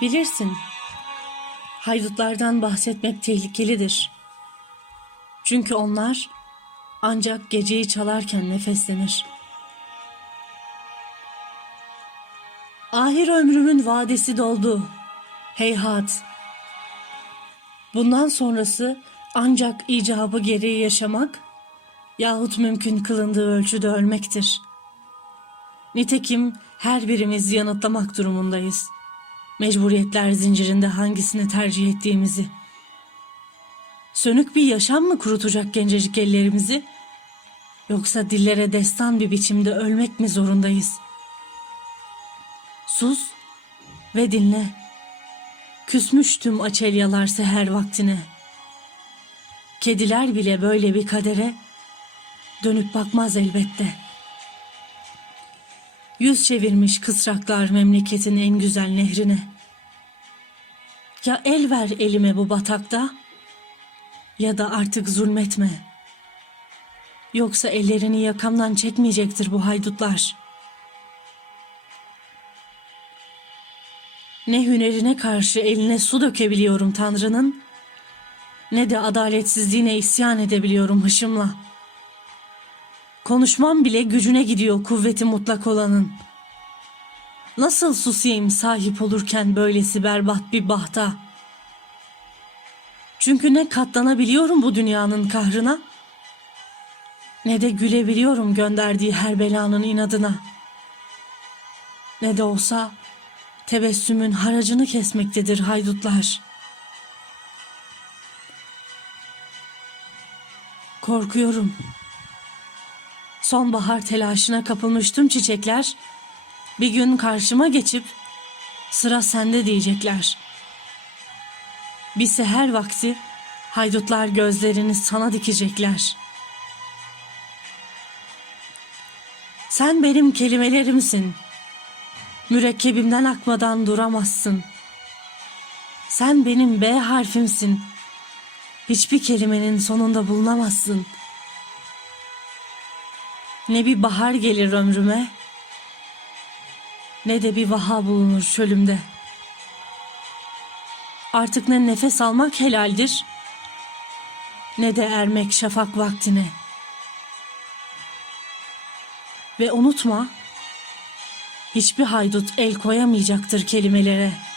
Bilirsin, haydutlardan bahsetmek tehlikelidir. Çünkü onlar ancak geceyi çalarken nefeslenir. Ahir ömrümün vadesi doldu. Heyhat. Bundan sonrası ancak icabı gereği yaşamak yahut mümkün kılındığı ölçüde ölmektir. Nitekim her birimiz yanıtlamak durumundayız. Mecburiyetler zincirinde hangisini tercih ettiğimizi. Sönük bir yaşam mı kurutacak gencecik ellerimizi? Yoksa dillere destan bir biçimde ölmek mi zorundayız? Sus ve dinle. Küsmüş tüm açelyalar seher vaktine. Kediler bile böyle bir kadere dönüp bakmaz elbette. Yüz çevirmiş kısraklar memleketin en güzel nehrine. Ya el ver elime bu batakta ya da artık zulmetme. Yoksa ellerini yakamdan çekmeyecektir bu haydutlar. Ne hünerine karşı eline su dökebiliyorum Tanrı'nın, ne de adaletsizliğine isyan edebiliyorum hışımla. Konuşmam bile gücüne gidiyor kuvveti mutlak olanın. Nasıl susayım sahip olurken böylesi berbat bir bahta? Çünkü ne katlanabiliyorum bu dünyanın kahrına, ne de gülebiliyorum gönderdiği her belanın inadına. Ne de olsa tebessümün haracını kesmektedir haydutlar. Korkuyorum. Sonbahar telaşına kapılmış tüm çiçekler bir gün karşıma geçip sıra sende diyecekler. Bir seher vakti haydutlar gözlerini sana dikecekler. Sen benim kelimelerimsin. Mürekkebimden akmadan duramazsın. Sen benim B harfimsin. Hiçbir kelimenin sonunda bulunamazsın. Ne bir bahar gelir ömrüme, ne de bir vaha bulunur çölümde. Artık ne nefes almak helaldir, ne de ermek şafak vaktine. Ve unutma, hiçbir haydut el koyamayacaktır kelimelere.''